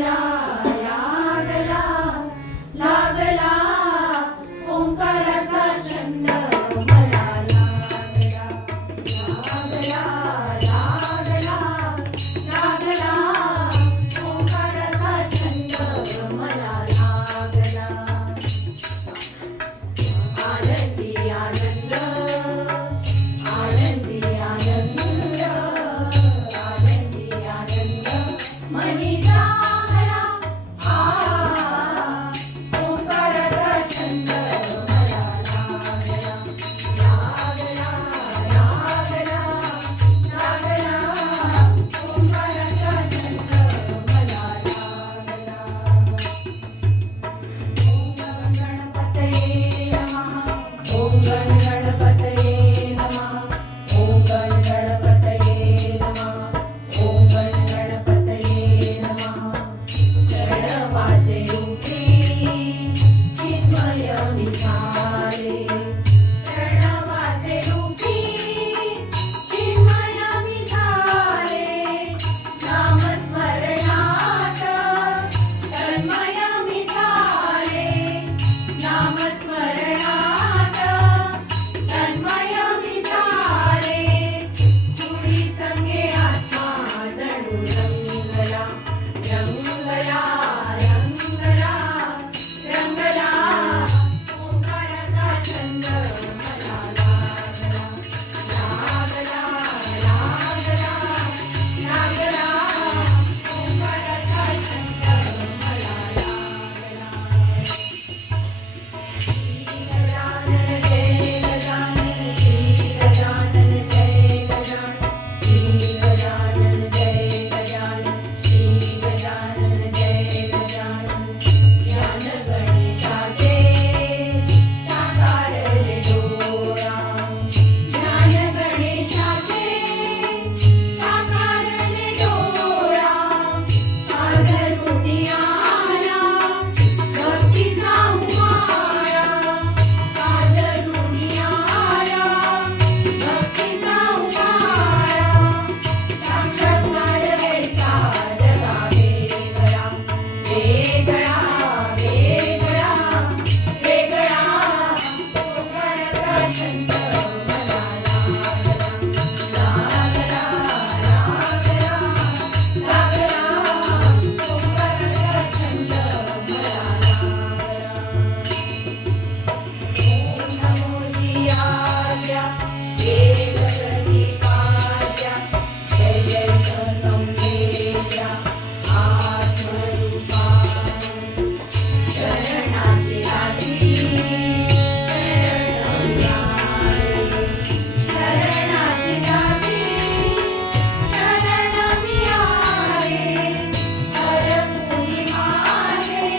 लागला लागला लागला ओंकाराचा छंद मला लागला लागला लागला लागला ओंकाराचा छंद मला लागला आनंदी आनंद आनंदी आनंद आनंदी आनंद मनी झाला ओंकाराचा छंद मला लागला लागला लागला लागला ओंकाराचा छंद मला लागला ओम गणपतये नमः ओम गणपतये नमः ओम गणपतये नमः प्रणवाचे रूपी चिन्मय विचारे प्रणवाचे रूपी चिन्मय विचारे नामस्मरणात तन्मय विचारे नामस्मरणात तन्मय विचारे तुळी संगे आत्मा जणू रंगला रंगला रंगला रंगला ओंकाराचा छंद मला लागला लागला लागला लागला ओंकाराचा छंद मला लागला श्री गजानन जय गजानन श्री गजानन जय गजानन श्री गजानन जय गजानन श्री गजानन जय गजानन ज्ञान गणेशाचे साकारले डोळा ज्ञान गणेशाचे साकारले डोळा आदरूनी आला भक्तीचा उमाळा आदरूनी आला भक्तीचा उमाळा साक्षात्कार वेचा जगा वेगळा वेगळा वेगळा वेगळा ओंकाराचा छंद मला लागला लागला लागला लागला ओंकाराचा छंद मला लागला ओम नमो जियाल्या वेद प्रतिपाद्या जय जय संवेद्या आत्मरूपानंद शरणाची राशी शरणाची राशी शरण मिळाले हर कुणी माझे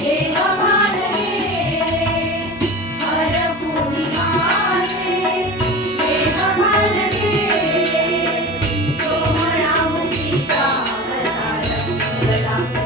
देव मानले हर कुणी माझे देव मानले तो म्हणा मुलीचा रंगला